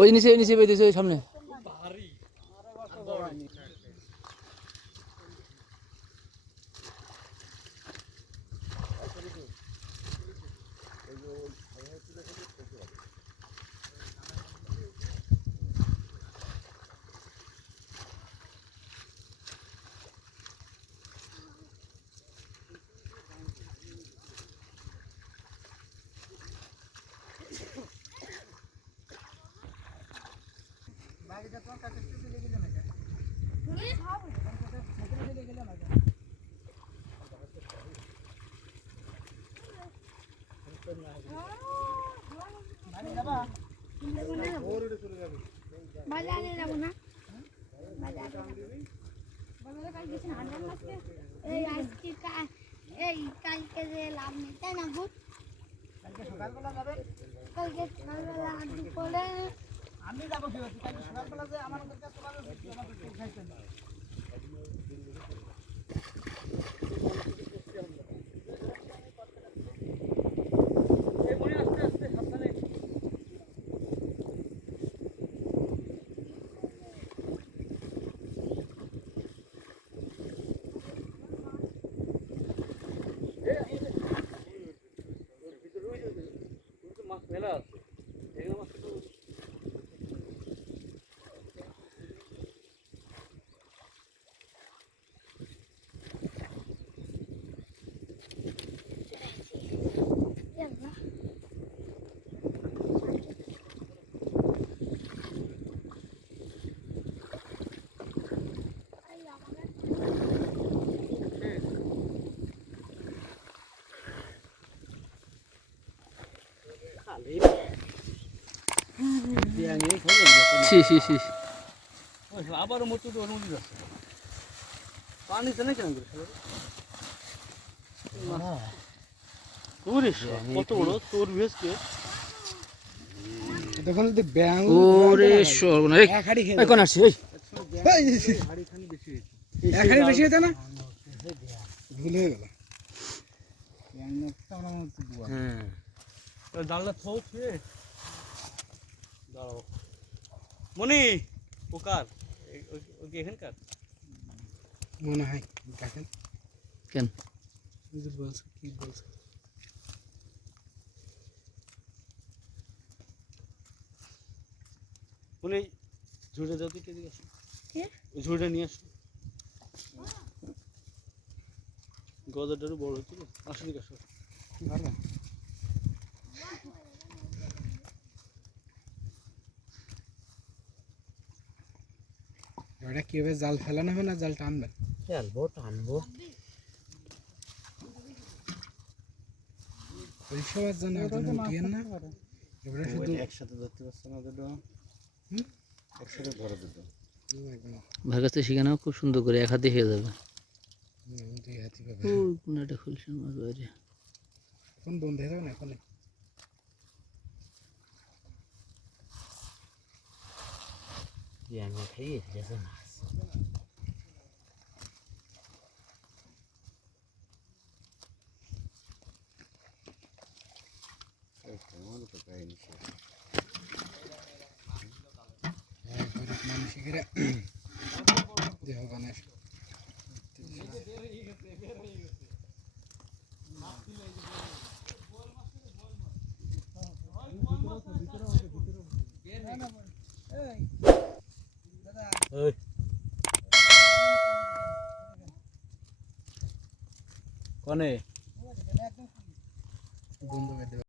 ওই নিচে বেঁধেছে ওই সামনে। বাজারে যাবো না, বাজারে কালকে এই কালকে যে লাভ নেই তাই না ভূত? কালকে সকালবেলা যাবেন? কালকে সকালবেলা দুপুরে আমি যাবো। কি হচ্ছে কালকে সকালবেলা যে আমার কাছে খাইছেন আবার মতো নদী যাচ্ছে পানি তো নেই কেন কত বড় তোর ভেসকে দেখুন যদি ব্যাং ওরে সর্বনাশ এই কোন আসছে এই হাড়িখানি বেশি এক হাড়ি বেশি হতো না ভুল হয়ে গেল ব্যাং একটা আমার মতো দুয়া হ্যাঁ জানলা থোক রে দাও মনি ওকার ওকে এখানকার মনে হয় দেখেন কেন বুঝতে বলছ কি বলছ মনি ঝুড়ে দাও দিকে দিকে আসো কে ঝুড়ে নিয়ে আসো গজাটারও বড় হচ্ছে না আসো দিকে আসো ভালো এটা কিভাবে জাল ফেলানো হবে না জাল টানবেন টানবো ওই সময়ের জন্য উঠিয়েন না এবারে শুধু একসাথে ধরতে পারছে না দুটো একসাথে ধরে দিত ভাই কাছে শিখানো খুব সুন্দর করে এক হাতে হয়ে যাবে দুই হাতি পাবে কোন একটা খুলছে মাছ বাইরে এখন বন্ধ হয়ে যাবে না এখন আমি খাইয়ে গেছে মাছ মানুষের দেহ বানায় কনে বন্ধ করে দেবে